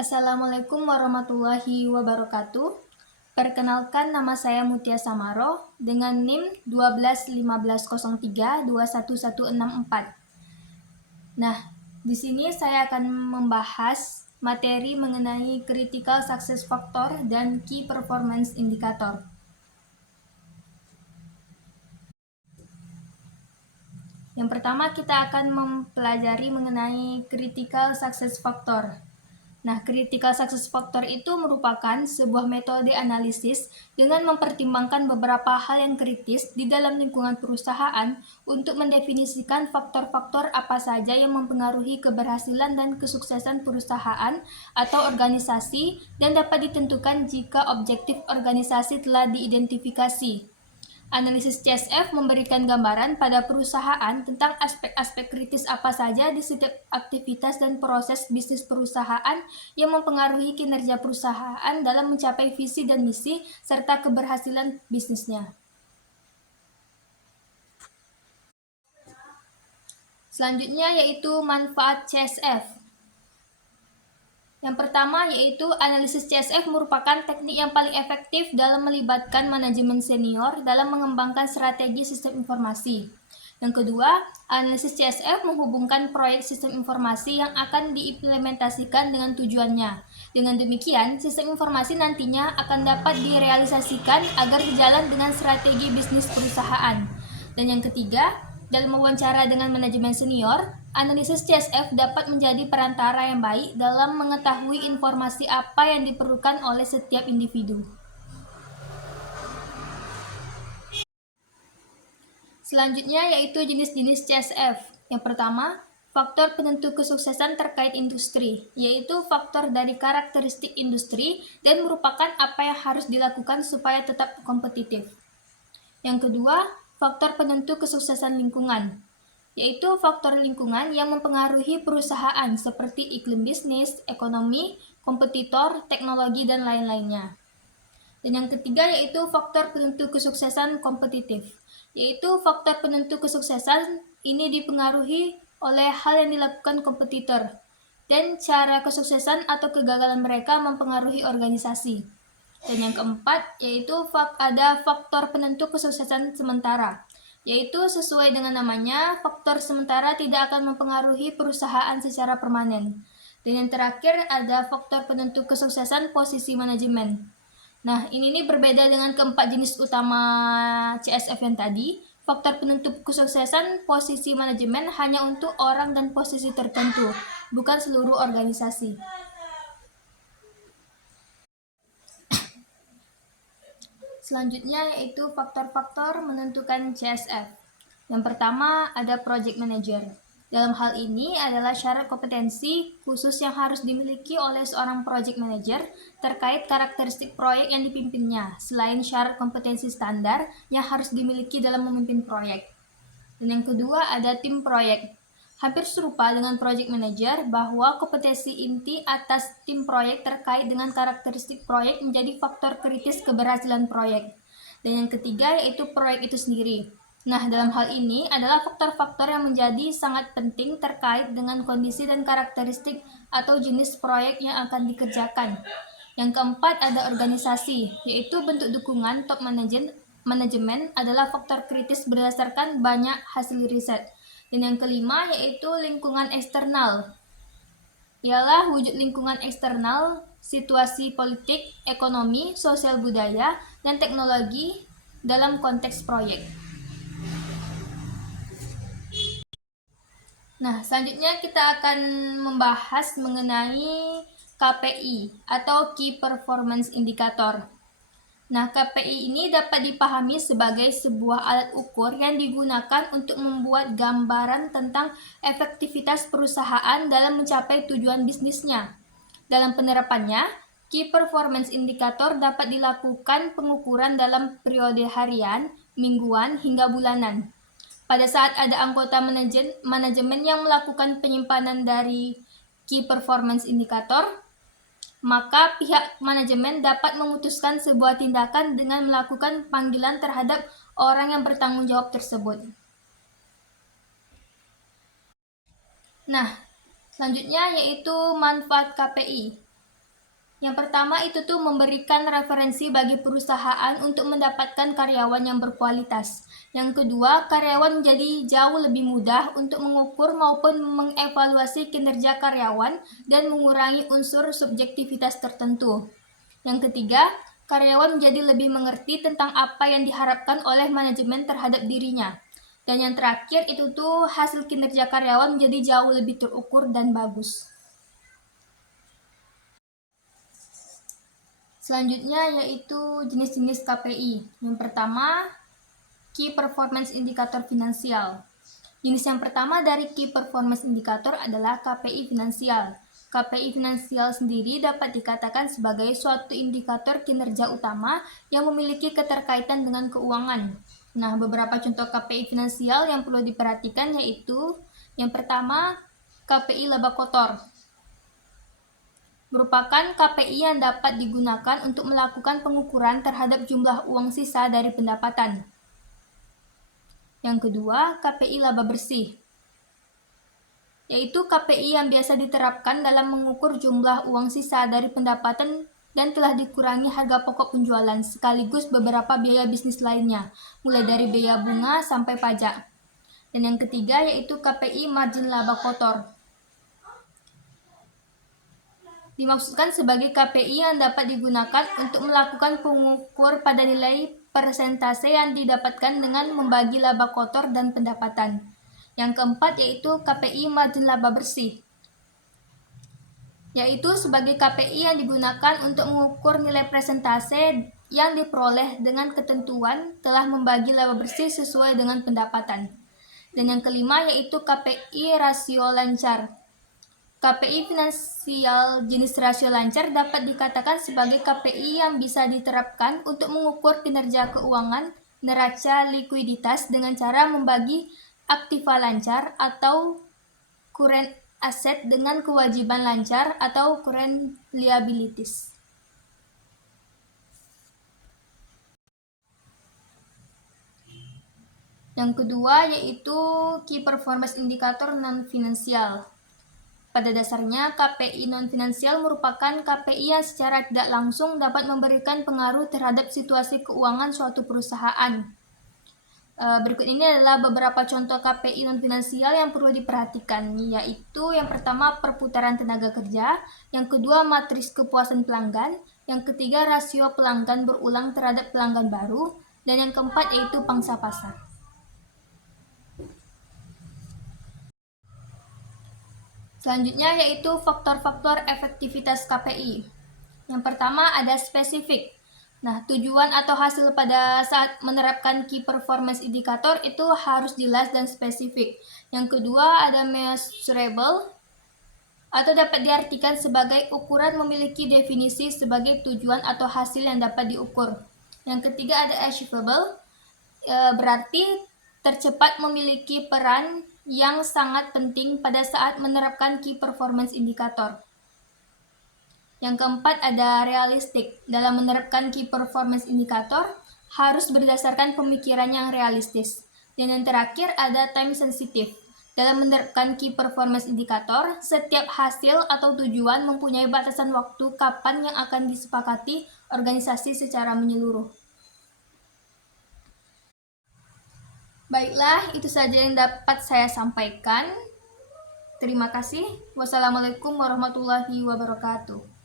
Assalamualaikum warahmatullahi wabarakatuh. Perkenalkan, nama saya Mutia Samaro dengan NIM 121503211164. Nah, di sini saya akan membahas materi mengenai Critical Success Factor dan Key Performance Indicator. Yang pertama, kita akan mempelajari mengenai Critical Success Factor. Nah, Critical Success Factor itu merupakan sebuah metode analisis dengan mempertimbangkan beberapa hal yang kritis di dalam lingkungan perusahaan untuk mendefinisikan faktor-faktor apa saja yang mempengaruhi keberhasilan dan kesuksesan perusahaan atau organisasi dan dapat ditentukan jika objektif organisasi telah diidentifikasi. Analisis CSF memberikan gambaran pada perusahaan tentang aspek-aspek kritis apa saja di setiap aktivitas dan proses bisnis perusahaan yang mempengaruhi kinerja perusahaan dalam mencapai visi dan misi serta keberhasilan bisnisnya. Selanjutnya yaitu manfaat CSF. Yang pertama yaitu analisis CSF merupakan teknik yang paling efektif dalam melibatkan manajemen senior dalam mengembangkan strategi sistem informasi. Yang kedua, analisis CSF menghubungkan proyek sistem informasi yang akan diimplementasikan dengan tujuannya. Dengan demikian, sistem informasi nantinya akan dapat direalisasikan agar sejalan dengan strategi bisnis perusahaan. Dan yang ketiga, dalam wawancara dengan manajemen senior, analisis CSF dapat menjadi perantara yang baik dalam mengetahui informasi apa yang diperlukan oleh setiap individu. Selanjutnya yaitu jenis-jenis CSF. Yang pertama, faktor penentu kesuksesan terkait industri, yaitu faktor dari karakteristik industri dan merupakan apa yang harus dilakukan supaya tetap kompetitif. Yang kedua, faktor penentu kesuksesan lingkungan, yaitu faktor lingkungan yang mempengaruhi perusahaan seperti iklim bisnis, ekonomi, kompetitor, teknologi, dan lain-lainnya. Dan yang ketiga yaitu faktor penentu kesuksesan kompetitif, yaitu faktor penentu kesuksesan ini dipengaruhi oleh hal yang dilakukan kompetitor dan cara kesuksesan atau kegagalan mereka mempengaruhi organisasi. Dan yang keempat yaitu ada faktor penentu kesuksesan sementara, yaitu sesuai dengan namanya, faktor sementara tidak akan mempengaruhi perusahaan secara permanen. Dan yang terakhir ada faktor penentu kesuksesan posisi manajemen. Nah, ini berbeda dengan keempat jenis utama CSF yang tadi. Faktor penentu kesuksesan posisi manajemen hanya untuk orang dan posisi tertentu, bukan seluruh organisasi. Selanjutnya yaitu faktor-faktor menentukan CSF. Yang pertama ada project manager. Dalam hal ini adalah syarat kompetensi khusus yang harus dimiliki oleh seorang project manager terkait karakteristik proyek yang dipimpinnya, selain syarat kompetensi standar yang harus dimiliki dalam memimpin proyek. Dan yang kedua ada tim proyek. Hampir serupa dengan project manager bahwa kompetensi inti atas tim proyek terkait dengan karakteristik proyek menjadi faktor kritis keberhasilan proyek. Dan yang ketiga yaitu proyek itu sendiri. Nah, dalam hal ini adalah faktor-faktor yang menjadi sangat penting terkait dengan kondisi dan karakteristik atau jenis proyek yang akan dikerjakan. Yang keempat ada organisasi, yaitu bentuk dukungan top manajemen adalah faktor kritis berdasarkan banyak hasil riset. Dan yang kelima yaitu lingkungan eksternal, ialah wujud lingkungan eksternal, situasi politik, ekonomi, sosial budaya, dan teknologi dalam konteks proyek. Nah, selanjutnya kita akan membahas mengenai KPI atau Key Performance Indicator. Nah, KPI ini dapat dipahami sebagai sebuah alat ukur yang digunakan untuk membuat gambaran tentang efektivitas perusahaan dalam mencapai tujuan bisnisnya. Dalam penerapannya, Key Performance Indicator dapat dilakukan pengukuran dalam periode harian, mingguan, hingga bulanan. Pada saat ada anggota manajemen yang melakukan penyimpanan dari Key Performance Indicator, maka pihak manajemen dapat memutuskan sebuah tindakan dengan melakukan panggilan terhadap orang yang bertanggung jawab tersebut. Nah, selanjutnya yaitu manfaat KPI. Yang pertama itu tuh memberikan referensi bagi perusahaan untuk mendapatkan karyawan yang berkualitas. Yang kedua, karyawan menjadi jauh lebih mudah untuk mengukur maupun mengevaluasi kinerja karyawan dan mengurangi unsur subjektivitas tertentu. Yang ketiga, karyawan menjadi lebih mengerti tentang apa yang diharapkan oleh manajemen terhadap dirinya. Dan yang terakhir itu tuh hasil kinerja karyawan menjadi jauh lebih terukur dan bagus. Selanjutnya yaitu jenis-jenis KPI. Yang pertama, Key Performance Indicator Finansial. Jenis yang pertama dari Key Performance Indicator adalah KPI finansial. KPI finansial sendiri dapat dikatakan sebagai suatu indikator kinerja utama yang memiliki keterkaitan dengan keuangan. Nah, beberapa contoh KPI finansial yang perlu diperhatikan yaitu yang pertama, KPI laba kotor. Merupakan KPI yang dapat digunakan untuk melakukan pengukuran terhadap jumlah uang sisa dari pendapatan. Yang kedua, KPI laba bersih, yaitu KPI yang biasa diterapkan dalam mengukur jumlah uang sisa dari pendapatan dan telah dikurangi harga pokok penjualan sekaligus beberapa biaya bisnis lainnya, mulai dari biaya bunga sampai pajak. Dan yang ketiga yaitu KPI margin laba kotor. Dimaksudkan sebagai KPI yang dapat digunakan untuk melakukan pengukur pada nilai persentase yang didapatkan dengan membagi laba kotor dan pendapatan. Yang keempat yaitu KPI margin laba bersih, yaitu sebagai KPI yang digunakan untuk mengukur nilai persentase yang diperoleh dengan ketentuan telah membagi laba bersih sesuai dengan pendapatan. Dan yang kelima yaitu KPI rasio lancar. KPI finansial jenis rasio lancar dapat dikatakan sebagai KPI yang bisa diterapkan untuk mengukur kinerja keuangan neraca likuiditas dengan cara membagi aktiva lancar atau current asset dengan kewajiban lancar atau current liabilities. Yang kedua yaitu Key Performance Indicator non-finansial. Pada dasarnya, KPI non-finansial merupakan KPI yang secara tidak langsung dapat memberikan pengaruh terhadap situasi keuangan suatu perusahaan. Berikut ini adalah beberapa contoh KPI non-finansial yang perlu diperhatikan, yaitu yang pertama perputaran tenaga kerja, yang kedua matriks kepuasan pelanggan, yang ketiga rasio pelanggan berulang terhadap pelanggan baru, dan yang keempat yaitu pangsa pasar. Selanjutnya yaitu faktor-faktor efektivitas KPI. Yang pertama ada spesifik. Nah, tujuan atau hasil pada saat menerapkan Key Performance Indicator itu harus jelas dan spesifik. Yang kedua ada measurable atau dapat diartikan sebagai ukuran memiliki definisi sebagai tujuan atau hasil yang dapat diukur. Yang ketiga ada achievable, berarti tercepat memiliki peran yang sangat penting pada saat menerapkan Key Performance Indicator. Yang keempat ada realistik. Dalam menerapkan Key Performance Indicator harus berdasarkan pemikiran yang realistis. Dan yang terakhir ada time sensitive. Dalam menerapkan Key Performance Indicator, setiap hasil atau tujuan mempunyai batasan waktu kapan yang akan disepakati organisasi secara menyeluruh. Baiklah, itu saja yang dapat saya sampaikan. Terima kasih. Wassalamualaikum warahmatullahi wabarakatuh.